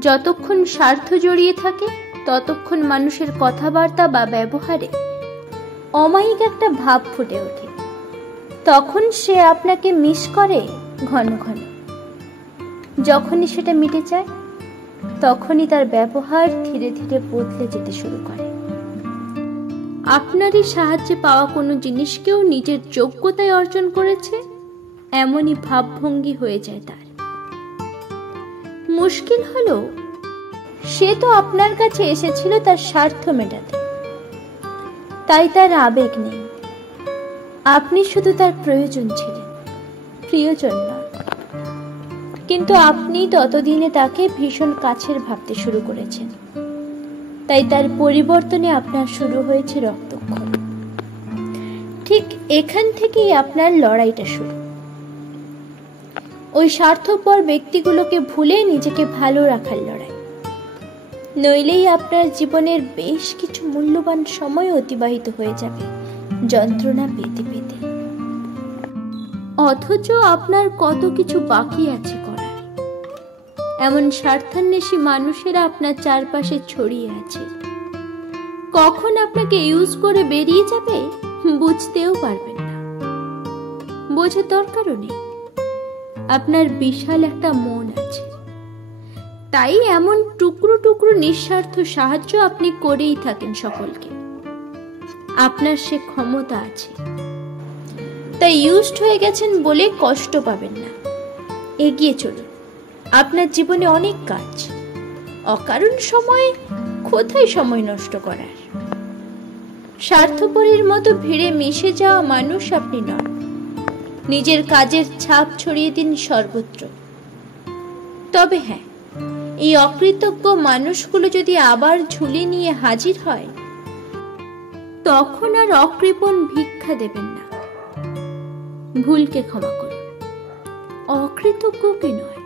যতক্ষণ স্বার্থ জড়িয়ে থাকে ততক্ষণ মানুষের কথাবার্তা বা ব্যবহারে অমায়িক একটা ভাব ফুটে ওঠে। তখন সে আপনাকে মিস করে ঘন ঘন। যখনই সেটা মিটে যায় তখনই তার ব্যবহার ধীরে ধীরে বদলে যেতে শুরু করে। আপনারই সাহায্যে পাওয়া কোনো জিনিসকেও নিজের যোগ্যতায় অর্জন করেছে এমনই ভাবভঙ্গি হয়ে যায় তার। মুশকিল হলো, সে তো আপনার কাছে এসেছিল তার স্বার্থ মেটাতে, তাই তার আবেগ নেই। আপনি শুধু তার প্রয়োজন ছিলেন, প্রিয়জন নয়। কিন্তু আপনি ততদিনে তাকে ভীষণ কাছের ভাবতে শুরু করেছেন, তাই তার পরিবর্তনে আপনার শুরু হয়েছে রক্তক্ষরণ। ঠিক এখান থেকেই আপনার লড়াইটা শুরু। ওই স্বার্থপর ব্যক্তিগুলোকে ভুলে নিজেকে ভালো রাখার লড়াই। নইলেই আপনার জীবনের বেশ কিছু মূল্যবান সময় অতিবাহিত হয়ে যাবে যন্ত্রণা পেতে পেতে। অথচ আপনার কত কিছু বাকি আছে করার। এমন স্বার্থান্বেষী মানুষেরা আপনার চারপাশে ছড়িয়ে আছে। কখন আপনাকে ইউজ করে বেরিয়ে যাবে বুঝতেও পারবেন না। বোঝার দরকারও নেই। আপনার বিশাল একটা মন আছে, তাই এমন টুকরো টুকরো নিঃস্বার্থ সাহায্য আপনি করেই থাকেন সকলকে। আপনার সে ক্ষমতা আছে, তাই ইউজড হয়ে গেছেন বলে কষ্ট পাবেন না। এগিয়ে চলুন, আপনার জীবনে অনেক কাজ। অকারণ সময়ে কোথায় সময় নষ্ট করার? স্বার্থপরের মতো ভিড়ে মিশে যাওয়া মানুষ আপনি নন। নিজের কাজের ছাপ ছড়িয়ে দিন সর্বত্র। তবে হ্যাঁ, এই অকৃতজ্ঞ মানুষগুলো যদি আবার ঝুলি নিয়ে হাজির হয়, তখন আর অকৃপণ ভিক্ষা দেবেন না। ভুলকে ক্ষমা করুন, অকৃতজ্ঞকে নয়।